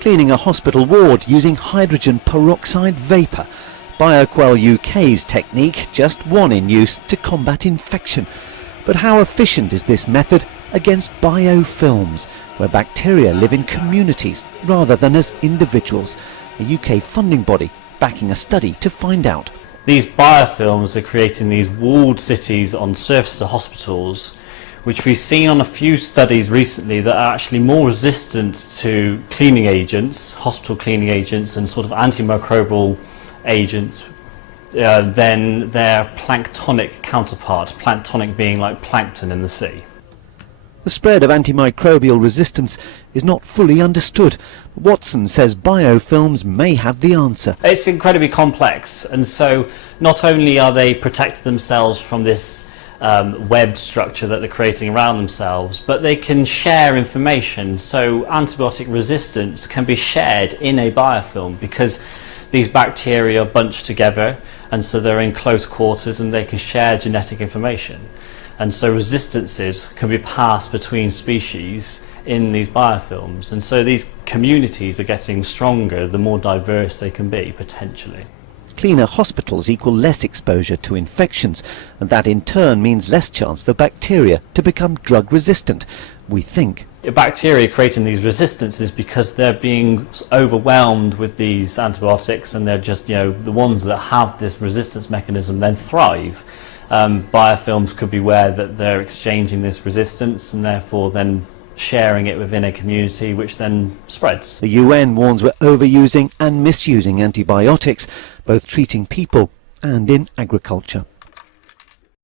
cleaning a hospital ward using hydrogen peroxide vapour. BioQuell UK's technique, just one in use to combat infection. But how efficient is this method against biofilms, where bacteria live in communities rather than as individuals? A UK funding body backing a study to find out. These biofilms are creating these walled cities on surfaces of hospitals, which we've seen on a few studies recently that are actually more resistant to cleaning agents, hospital cleaning agents and sort of antimicrobial agents than their planktonic counterpart, planktonic being like plankton in the sea. The spread of antimicrobial resistance is not fully understood. Watson says biofilms may have the answer. It's incredibly complex, and so not only are they protecting themselves from this web structure that they're creating around themselves, but they can share information. So antibiotic resistance can be shared in a biofilm because these bacteria are bunched together, and so they're in close quarters and they can share genetic information. And so resistances can be passed between species in these biofilms. And so these communities are getting stronger the more diverse they can be, potentially. Cleaner hospitals equal less exposure to infections, and that in turn means less chance for bacteria to become drug resistant, we think. Bacteria creating these resistances because they're being overwhelmed with these antibiotics, and they're just, the ones that have this resistance mechanism then thrive. Biofilms could be where that they're exchanging this resistance and therefore then sharing it within a community, which then spreads. The UN warns we're overusing and misusing antibiotics, both treating people and in agriculture.